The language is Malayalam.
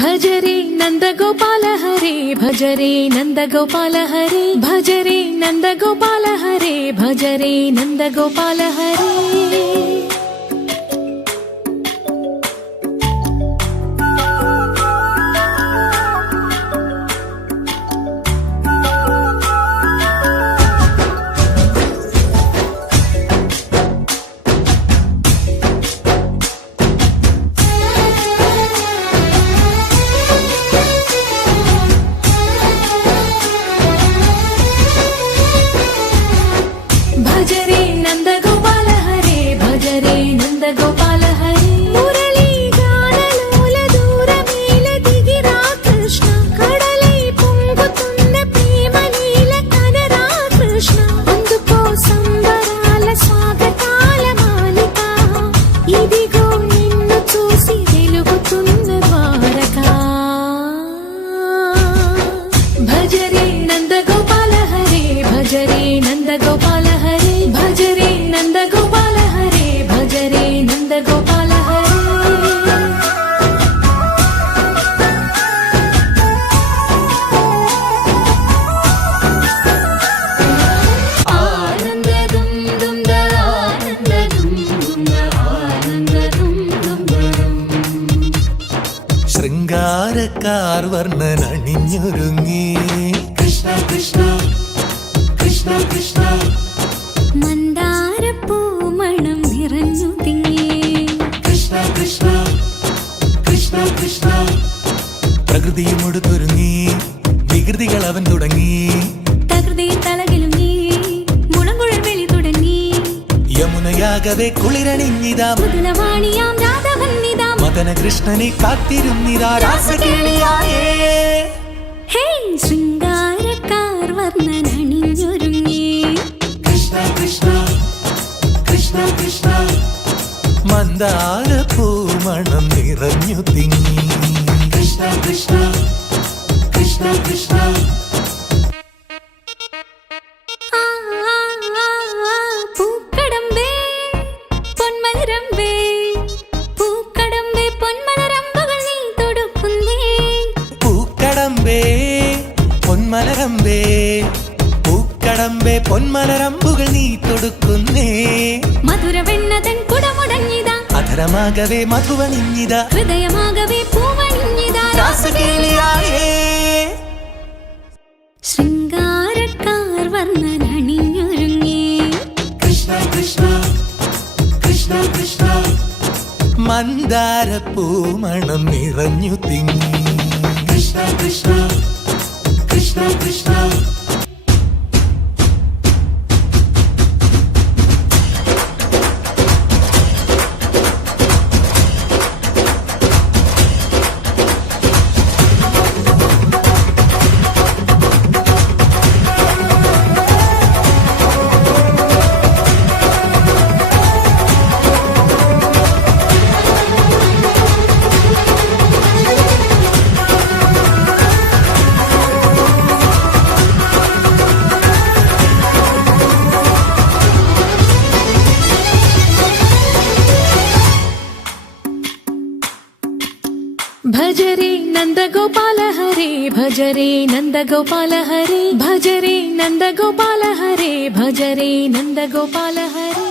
भजरे नन्दगोपाल हरे भजरे नन्दगोपाल हरे भजरे नन्दगोपाल हरे भजरे नन्दगोपाल हरे भजरे नन्दगोपाल हरे भजरे नन्दगोपाल हरे मुरली गानलोल दूरमेल दिगिरा कृष्ण कड़लै పొంగుతున్న ప్రేమలీల కనరా కృష్ణ అందుకో సంబరాల స్వాగతాల మాలిక ఇదిగో నిన్ను చూసి వెలుగుతున్న ద్వారకా భజరే నందగోపాల హరే భజరే నందగోపాల भजरे नन्दगोपाल हरे भजरे नन्दगोपाल हरे आनन्द दुम दुम द आनन्द दुम दुम द आनन्द दुम दुम दुम ശൃംഗാരക്കാർ വർണ്ണനണിഞ്ഞൊരുങ്ങി കൃഷ്ണ കൃഷ്ണ കൃഷ്ണ കൃഷ്ണ മന്ദാരപ്പൂമണം നിറഞ്ഞു തിങ്ങി കൃഷ്ണ കൃഷ്ണ കൃഷ്ണ കൃഷ്ണ പ്രകൃതിയും ഒടുത്തൊരുങ്ങി വികൃതികൾ അവൻ തുടങ്ങി തകൃതിയിൽ തലകിലും നീ മുളങ്കുഴൽ വെളി തുടങ്ങി യമുനയാകവെ കുളിരണിഞ്ഞിതാ മുതലവാണിയാം രാധവന്നിതാ മദന കൃഷ്ണനെ കാത്തിരുന്നിതാ രാസകേളിയായേ ഹേ ശൃംഗാരക്കാർ വർണ്ണനണിഞ്ഞൊരുങ്ങി കൃഷ്ണ കൃഷ്ണ കൃഷ്ണ കൃഷ്ണ മന്ദാരപ്പൂമണം നിറഞ്ഞു തിങ്ങി കൃഷ്ണ കൃഷ്ണ കൃഷ്ണ കൃഷ്ണ പൂക്കടമ്പേ പൊന്മലരമ്പേ പൂക്കടമ്പേ പൊന്മലരമ്പുകൾ നീ തൊടുക്കുന്നേ പൂക്കടമ്പേ പൊന്മലരമ്പേ പൂക്കടമ്പേ പൊന്മലരമ്പുകൾ നീ തൊടുക്കുന്നേ മധുരവെണ്ണതൻ കുടമുടങ്ങിതാ അധരമാകവേ മധുവണിഞ്ഞിതാ ഹൃദയമാകവേ പൂവണിഞ്ഞിതാ രാസകേളിയായേ ശൃംഗാരക്കാർ വർണ്ണനണിഞ്ഞൊരുങ്ങി കൃഷ്ണ കൃഷ്ണ കൃഷ്ണ കൃഷ്ണ മന്ദാരപ്പൂമണം നിറഞ്ഞു തിങ്ങി കൃഷ്ണ കൃഷ്ണ കൃഷ്ണ കൃഷ്ണ भजरे नन्दगोपाल हरे भजरे नन्दगोपाल हरे भजरे नन्दगोपाल हरे भजरे नन्दगोपाल हरे